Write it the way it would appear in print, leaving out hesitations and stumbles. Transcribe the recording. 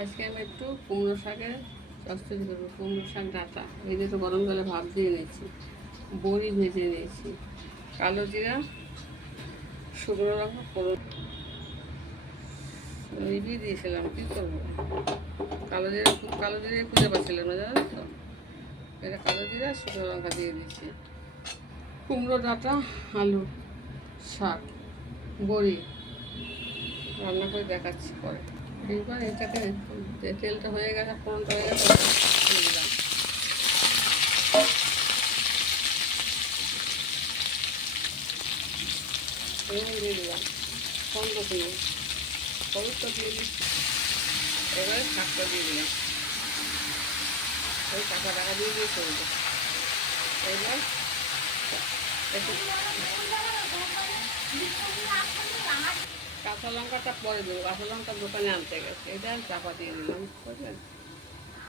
আজকে আমি একটু কুমড়ো শাকের চচ্চড়ি করবো। কুমড়ো শাক ডাঁটা এই যে তো গরম জলে ভাপ দিয়ে নিয়েছি, বড়ি ভেজে নিয়েছি, কালো জিরা, শুকনো লঙ্কা ফোড়ন নিভিয়ে দিয়েছিলাম। কী করবো, কালো জিরা খুঁজে পাচ্ছিলাম না, জানো তো। এটা কালো জিরা শুকনো লঙ্কা দিয়ে দিয়েছি। কুমড়ো ডাঁটা, আলু, শাক, বড়ি রান্না করে দেখাচ্ছি পরে। এইবার এটাকে তেলটা হয়ে গেছে, ফোড়নটা হয়ে গেছে, দিয়ে দিলাম। দিয়ে দিলাম ফুল, হলুদটা দিয়ে দিচ্ছি। এবারে শাকটা দিয়ে দিলাম, ওই টাকা দিয়ে দিয়ে করবো। এবার একটু কাঁচা লঙ্কাটা পরে দেবো, কাঁচা লঙ্কা দোকানে আনতে গেছে, এটা চাপা দিয়ে দিলাম, বুঝলেন।